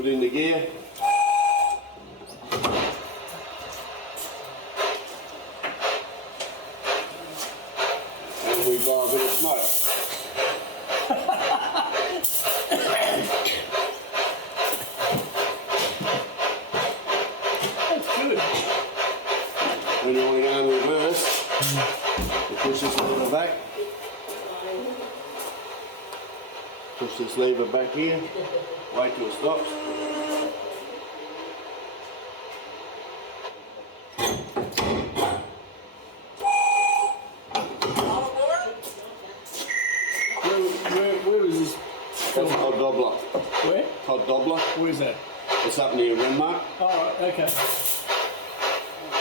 put it in the gear. And we blow a bit of smoke. That's good. When you want to go in reverse, you push this lever back. Push this lever back here. Wait till it stops. Where is this? That's Cobdogla. Where? Cobdogla. Where's that? It's up near Renmark. Oh, right, okay.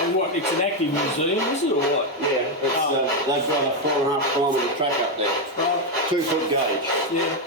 And what, it's an active museum, is it, or what? Yeah, it's, they've got a 4.5 kilometre track up there. Right. 2 foot gauge. Yeah.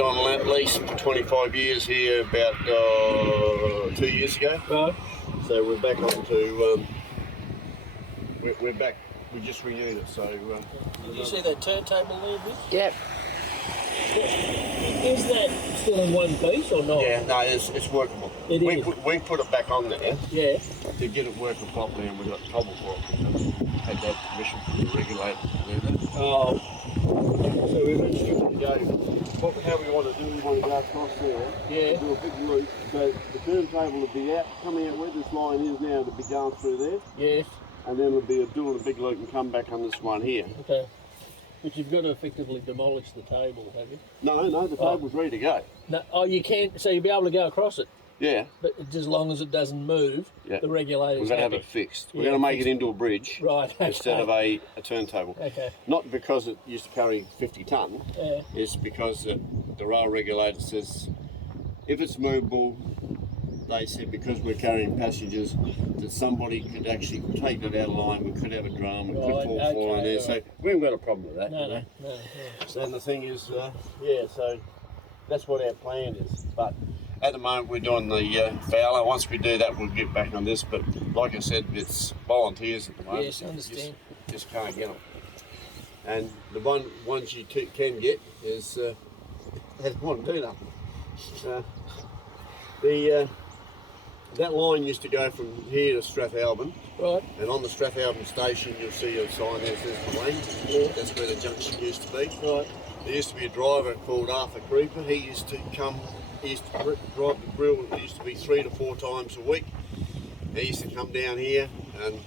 On at least 25 years here about 2 years ago. Right. So we're back on to, we're back, we just renewed it, so. Did you see that turntable there, Vic? Yep. Is that still in one piece or not? Yeah, no, it's workable. It is. We put it back on there Yeah. to get it working properly, and we got trouble for it. Had that permission from the regulator to do that. Oh. So we're restricted to go. How we want to do, we want to go across there, Yeah. do a big loop, so the turntable will be out, coming out where this line is now, to be going through there, Yes. and then we'll be doing a big loop and come back on this one here. Okay. But you've got to effectively demolish the table, have you? No, the table's ready to go. No, oh, you can't, so you'll be able to go across it, Yeah, but as long as it doesn't move, Yeah. the regulator's we're going to have happy. it fixed. We're Yeah, going to make fixed. it into a bridge Right, okay. instead of a turntable. Okay. Not because it used to carry 50 tonne, Yeah. it's because the rail regulator says if it's movable, they said because we're carrying passengers, that somebody could actually take it out of line, we could have a drum, we could Right, fall in there, okay, so right. we haven't got a problem with that. No, you know? no. So then the thing is, yeah, so that's what our plan is. But at the moment we're doing the Fowler. Once we do that, we'll get back on this. But like I said, it's volunteers at the moment. Yes, I understand. Just can't get them. And the ones you can get is they don't want to do nothing. That line used to go from here to Strathalbyn. Right. And on the Strathalbyn station, you'll see a sign there that says Milang. Yeah. That's where the junction used to be. Right. There used to be a driver called Arthur Creeper. He used to drive the grill. It used to be 3 to 4 times a week. He used to come down here and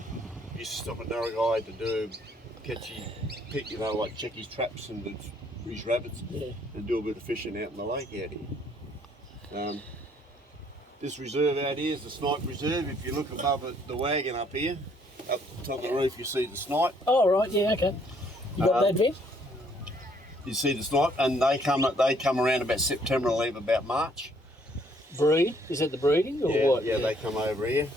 used to stop at Narragaide to do pick, like check his traps and his rabbits, Yeah. and do a bit of fishing out in the lake out here. This reserve out here is the Snipe Reserve. If you look above it, the wagon up here, up the top of the roof, you see the snipe. Oh, right, yeah, okay. You got that, Vic? You see the snipe, and they come around about September and leave about March. Breed? Is that the breeding or what? Yeah, they come over here.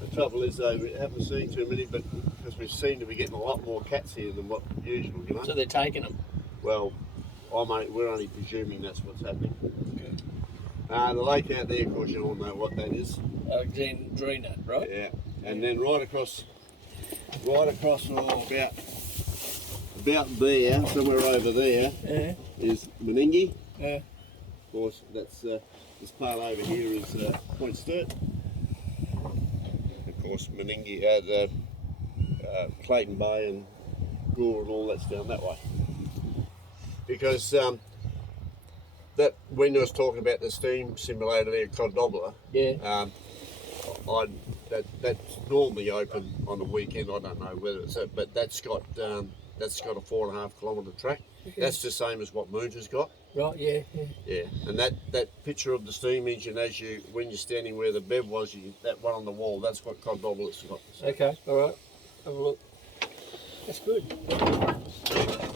The trouble is, though, we haven't seen too many, but because we seem to be getting a lot more cats here than what usual, you know. So they're taking them? Well, we're only presuming that's what's happening. Okay. The lake out there, of course, you all know what that is. Alexandrina, right? Yeah, and then right across, about there, somewhere over there, Yeah. is Meningie. Yeah. Of course, that's this part over here is Point Sturt. Of course, Meningie, Clayton Bay Gore and all that's down that way. Because that when I was talking about the steam simulator there, Cobdogla, Yeah. that's normally open on the weekend. I don't know whether it's that, but that's got a 4.5 kilometre track. Okay. That's the same as what Moon's has got. Right, yeah. Yeah, and that picture of the steam engine when you're standing where the bev was, that one on the wall, that's what Cobdogla's got. Okay, all right. Have a look. That's good.